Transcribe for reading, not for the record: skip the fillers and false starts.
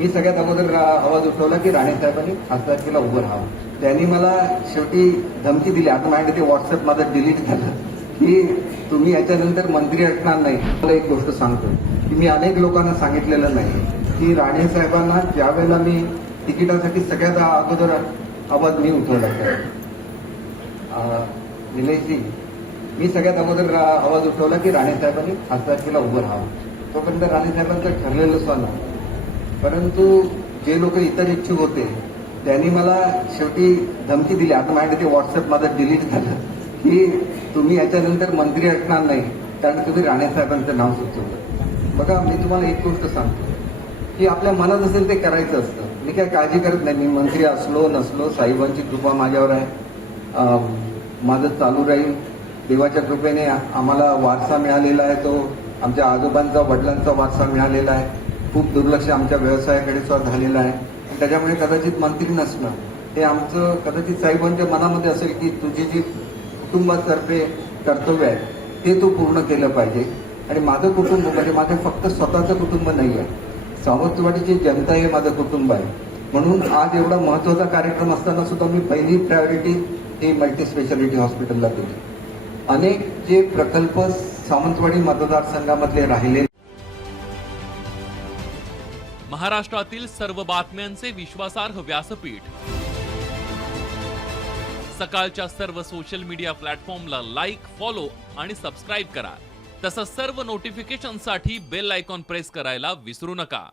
मी सगळ्यात अगोदर आवाज उठवला की राणे साहेबांनी खासदारकीला उभं राहावं. त्यांनी मला शेवटी धमकी दिली. आता माझ्याकडे ते व्हॉट्सअप माझं डिलीट झालं की तुम्ही याच्यानंतर मंत्री असणार नाही. मला एक गोष्ट सांगतो की मी अनेक लोकांना सांगितलेलं नाही की राणे साहेबांना ज्या वेळेला मी तिकिटासाठी सगळ्यात अगोदर आवाज मी उठवला. निलेशजी, मी सगळ्यात अगोदर आवाज उठवला की राणे साहेबांनी खासदारकीला उभं राहावं. तोपर्यंत राणे साहेबांचं ठरलेलं सुद्धा नव्हतं. परंतु जे लोक इतर इच्छुक होते त्यांनी मला शेवटी धमकी दिली. आता माझ्याकडे ते व्हॉट्सअप माझं डिलीट झालं की तुम्ही याच्यानंतर मंत्री असणार नाही कारण तुम्ही राणे साहेबांचं नाव सुचवलं. बघा, मी तुम्हाला एक गोष्ट सांगतो की आपल्या मनात असेल ते करायचं असतं. मी काय काळजी करत नाही. मी मंत्री असलो नसलो साहेबांची कृपा माझ्यावर आहे. माझं चालू राहील. देवाच्या कृपेने आम्हाला वारसा मिळालेला आहे. तो आमच्या आजोबांचा वडिलांचा वारसा मिळालेला आहे. खूप दुर्लक्ष आमच्या व्यवसायाकडे सुद्धा झालेलं आहे. त्याच्यामुळे कदाचित मंत्री नसणं हे आमचं कदाचित साहेबांच्या मनामध्ये असेल की तुझी जी कुटुंबातर्फे कर्तव्य आहे ते तू पूर्ण केलं पाहिजे. आणि माझं कुटुंब म्हणजे माझं फक्त स्वतःचं कुटुंब नाही आहे. सावंतवाडीची जनता हे माझं कुटुंब आहे. म्हणून आज एवढा महत्त्वाचा कार्यक्रम असताना सुद्धा मी पहिली प्रायोरिटी ही मल्टी स्पेशालिटी हॉस्पिटलला दिली. अनेक जे प्रकल्प सावंतवाडी मतदारसंघामधले राहिले. महाराष्ट्रातील सर्व बातम्यांचे विश्वासार्ह व्यासपीठ. सकाळच्या सर्व सोशल मीडिया प्लॅटफॉर्मला लाईक, फॉलो आणि सबस्क्राईब करा. तसंच सर्व नोटिफिकेशनसाठी बेल आयकॉन प्रेस करायला विसरू नका.